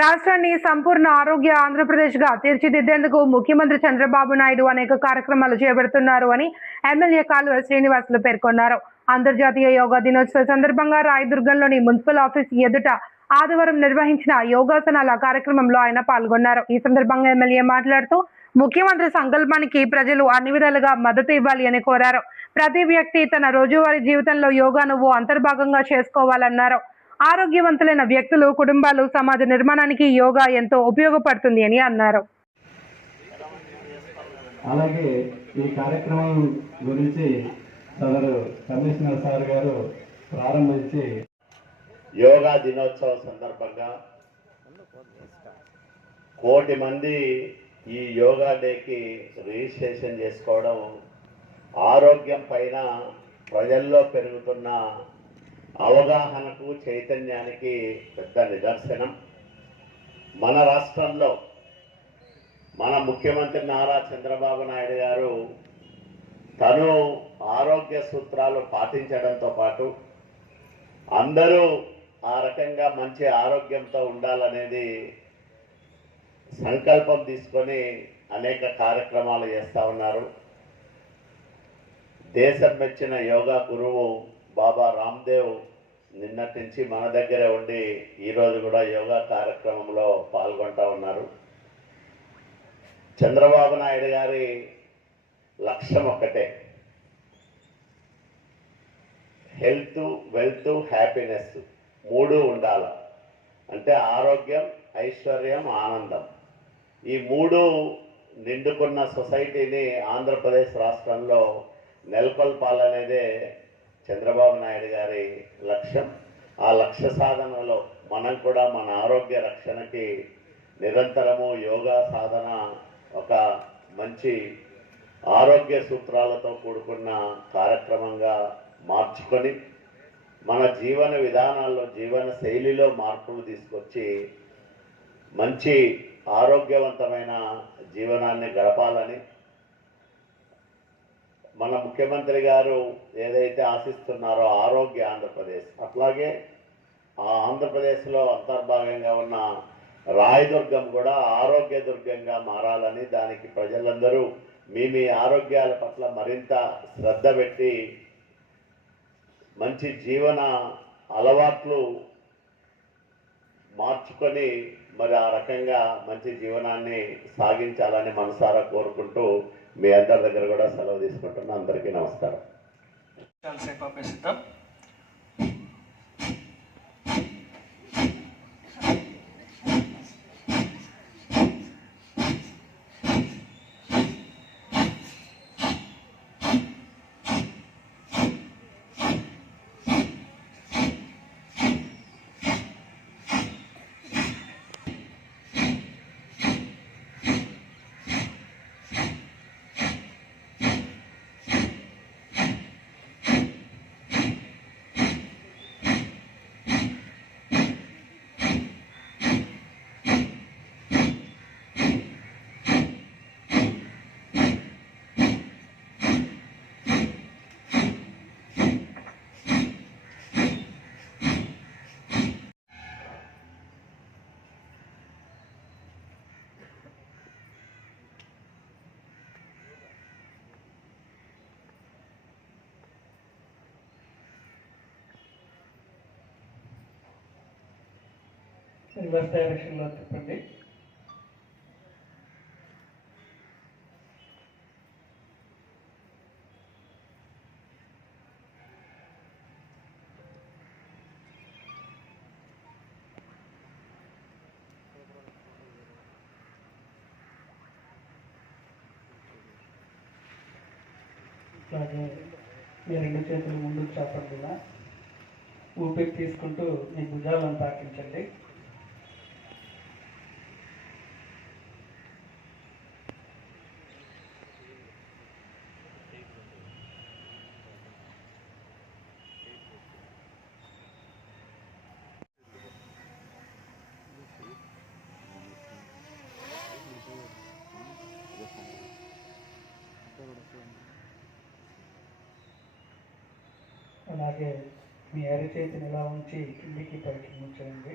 రాష్ట్రాన్ని సంపూర్ణ ఆరోగ్య ఆంధ్రప్రదేశ్గా తీర్చిదిద్దేందుకు ముఖ్యమంత్రి చంద్రబాబు నాయుడు అనేక కార్యక్రమాలు చేపడుతున్నారు అని ఎమ్మెల్యే కాలువ శ్రీనివాసులు పేర్కొన్నారు. అంతర్జాతీయ యోగా దినోత్సవ సందర్భంగా రాయదుర్గంలోని మున్సిపల్ ఆఫీస్ ఎదుట ఆదివారం నిర్వహించిన యోగాసనాల కార్యక్రమంలో ఆయన పాల్గొన్నారు. ఈ సందర్భంగా ఎమ్మెల్యే మాట్లాడుతూ ముఖ్యమంత్రి సంకల్పానికి ప్రజలు అన్ని విధాలుగా మద్దతు ఇవ్వాలి అని కోరారు. ప్రతి వ్యక్తి తన రోజువారీ జీవితంలో యోగాను అంతర్భాగంగా చేసుకోవాలన్నారు. ఆరోగ్యవంతులైన వ్యక్తులు, కుటుంబాలు, సమాజ నిర్మాణానికి యోగా ఎంతో ఉపయోగపడుతుంది అని అన్నారు. అలాగే ఈ కార్యక్రమం గురించి సదరు కమిషనర్ సార్ గారు ప్రారంభించి యోగా దినోత్సవం సందర్భంగా కోటి మంది ఈ యోగా డేకి రిజిస్ట్రేషన్ చేసుకోవడం ఆరోగ్యం పైన ప్రజల్లో పెరుగుతున్న అవగాహనకు, చైతన్యానికి పెద్ద నిదర్శనం. మన రాష్ట్రంలో మన ముఖ్యమంత్రి నారా చంద్రబాబు నాయుడు గారు తను ఆరోగ్య సూత్రాలు పాటించడంతో పాటు అందరూ ఆ రకంగా మంచి ఆరోగ్యంతో ఉండాలనేది సంకల్పం తీసుకొని అనేక కార్యక్రమాలు చేస్తూ ఉన్నారు. దేశం మెచ్చిన యోగా గురువు బాబా రామ్దేవ్ నిన్నటి నుంచి మన దగ్గరే ఉండి ఈరోజు కూడా యోగా కార్యక్రమంలో పాల్గొంటూ ఉన్నారు. చంద్రబాబు నాయుడు గారి లక్ష్యం ఒక్కటే, హెల్త్, వెల్త్, హ్యాపీనెస్ మూడు ఉండాలి. అంటే ఆరోగ్యం, ఐశ్వర్యం, ఆనందం, ఈ మూడు నిండుకున్న సొసైటీని ఆంధ్రప్రదేశ్ రాష్ట్రంలో నెలకొల్పాలనేదే చంద్రబాబు నాయుడు గారి లక్ష్యం. ఆ లక్ష్య సాధనలో మనం కూడా మన ఆరోగ్య రక్షణకి నిరంతరము యోగా సాధన ఒక మంచి ఆరోగ్య సూత్రాలతో కూడుకున్న కార్యక్రమంగా మార్చుకొని మన జీవన విధానాల్లో, జీవన శైలిలో మార్పులు తీసుకొచ్చి మంచి ఆరోగ్యవంతమైన జీవనాన్ని గడపాలని మన ముఖ్యమంత్రి గారు ఏదైతే ఆశిస్తున్నారో ఆరోగ్య ఆంధ్రప్రదేశ్, అట్లాగే ఆ ఆంధ్రప్రదేశ్లో అంతర్భాగంగా ఉన్న రాయదుర్గం కూడా ఆరోగ్య దుర్గంగా మారాలని, దానికి ప్రజలందరూ మీ ఆరోగ్యాల పట్ల మరింత శ్రద్ధ పెట్టి మంచి జీవన అలవాట్లు మార్చుకొని మరి ఆ రకంగా మంచి జీవనాన్ని సాగించాలని మనసారా కోరుకుంటూ మీ అందరి దగ్గర కూడా సెలవు తీసుకుంటున్నా. అందరికీ నమస్కారం. రివర్స్ డైరెక్షన్లో తిప్పండి. అలాగే మీ రెండు చేతులు ముందుకు చాపండి. ఊపిరి తీసుకుంటూ మీ భుజాలను తాకించండి. అలాగే మీ అరచేతిని ఇలా ఉంచి కిందికి పైకి ఉంచండి.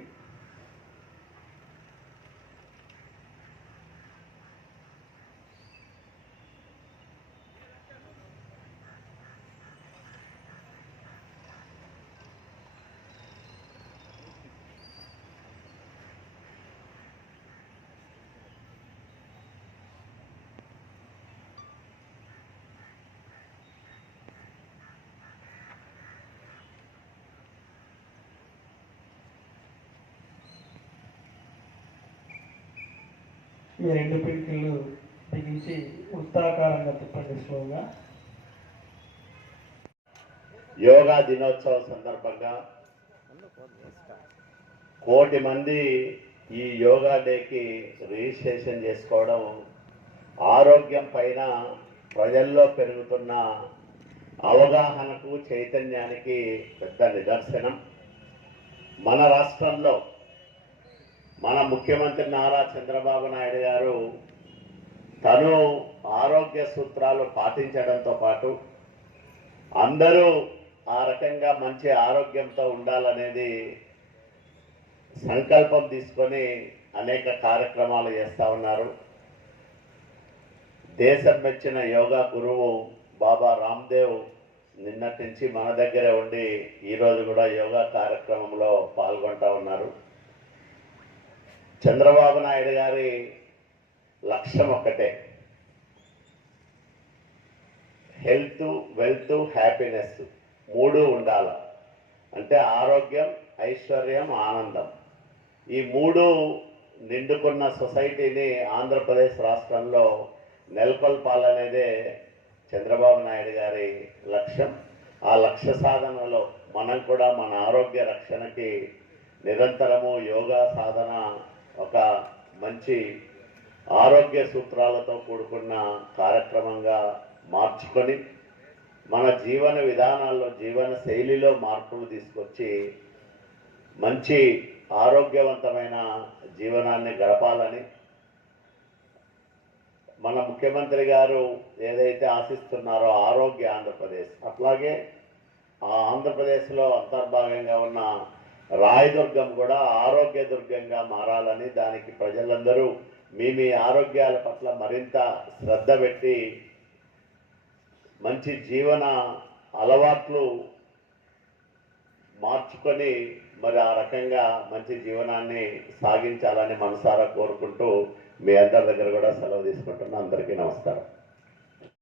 మీ 2 పిడికిళ్ళు బిగించి వృత్తాకారంగా తిప్పండి స్లోగా. యోగా దినోత్సవం సందర్భంగా 1 కోటి మంది ఈ యోగా డేకి రిజిస్ట్రేషన్ చేసుకోవడం ఆరోగ్యం పైన ప్రజల్లో పెరుగుతున్న అవగాహనకు, చైతన్యానికి పెద్ద నిదర్శనం. మన రాష్ట్రంలో మన ముఖ్యమంత్రి నారా చంద్రబాబు నాయుడు గారు తను ఆరోగ్య సూత్రాలు పాటించడంతో పాటు అందరూ ఆ రకంగా మంచి ఆరోగ్యంతో ఉండాలనేది సంకల్పం తీసుకొని అనేక కార్యక్రమాలు చేస్తూ ఉన్నారు. దేశం మెచ్చిన యోగా గురువు బాబా రామ్దేవ్ నిన్నటి నుంచి మన దగ్గరే ఉండి ఈరోజు కూడా యోగా కార్యక్రమంలో పాల్గొంటూ ఉన్నారు. చంద్రబాబు నాయుడు గారి లక్ష్యం ఒక్కటే, హెల్త్, వెల్త్, హ్యాపీనెస్ 3 ఉండాలి. అంటే ఆరోగ్యం, ఐశ్వర్యం, ఆనందం. ఈ 3 నిండుకున్న సొసైటీని ఆంధ్రప్రదేశ్ రాష్ట్రంలో నెలకొల్పాలనేదే చంద్రబాబు నాయుడు గారి లక్ష్యం. ఆ లక్ష్య సాధనలో మనం కూడా మన ఆరోగ్య రక్షణకి నిరంతరము యోగా సాధన ఒక మంచి ఆరోగ్య సూత్రాలతో కూడుకున్న కార్యక్రమంగా మార్చుకొని మన జీవన విధానాల్లో, జీవన శైలిలో మార్పులు తీసుకొచ్చి మంచి ఆరోగ్యవంతమైన జీవనాన్ని గడపాలని మన ముఖ్యమంత్రి గారు ఏదైతే ఆశిస్తున్నారో ఆరోగ్య ఆంధ్రప్రదేశ్, అట్లాగే ఆ ఆంధ్రప్రదేశ్లో అంతర్భాగంగా ఉన్న రాయదుర్గం కూడా ఆరోగ్య దుర్గంగా మారాలని, దానికి ప్రజలందరూ మీ ఆరోగ్యాల పట్ల మరింత శ్రద్ధ పెట్టి మంచి జీవన అలవాట్లు మార్చుకొని మరి ఆ రకంగా మంచి జీవనాన్ని సాగించాలని మనసారా కోరుకుంటూ మీ అందరి దగ్గర కూడా సెలవు తీసుకుంటున్నా. అందరికీ నమస్కారం.